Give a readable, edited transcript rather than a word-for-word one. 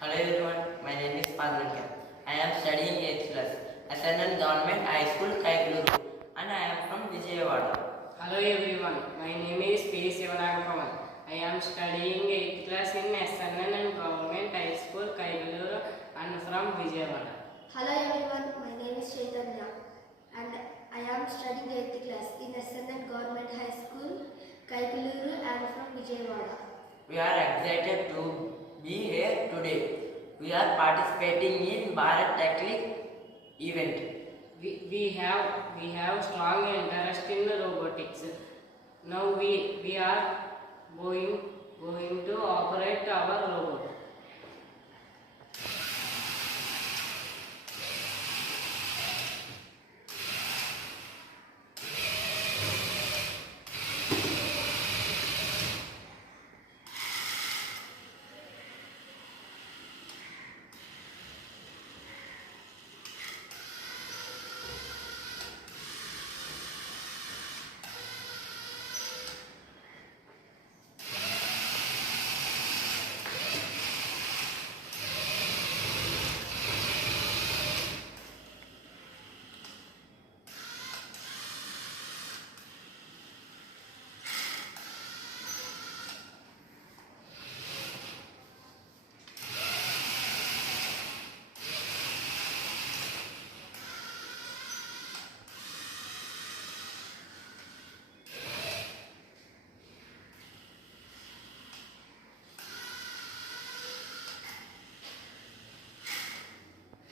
Hello everyone, my name is Padmakya. I am studying 8th class, SNN Government High School, Kaikluru, and I am from Vijayawada. Hello everyone, my name is P. Sivanagapavan. I am studying 8th class in SNN and Government High School, Kaikluru, and from Vijayawada. Hello everyone, my name is Chaitanya and I am studying 8th class in SNN Government High School, Kaikluru and from Vijayawada. We are excited to be here today. We are participating in Bharat Technic event. We have strong interest in robotics. Now we are going to operate our robot.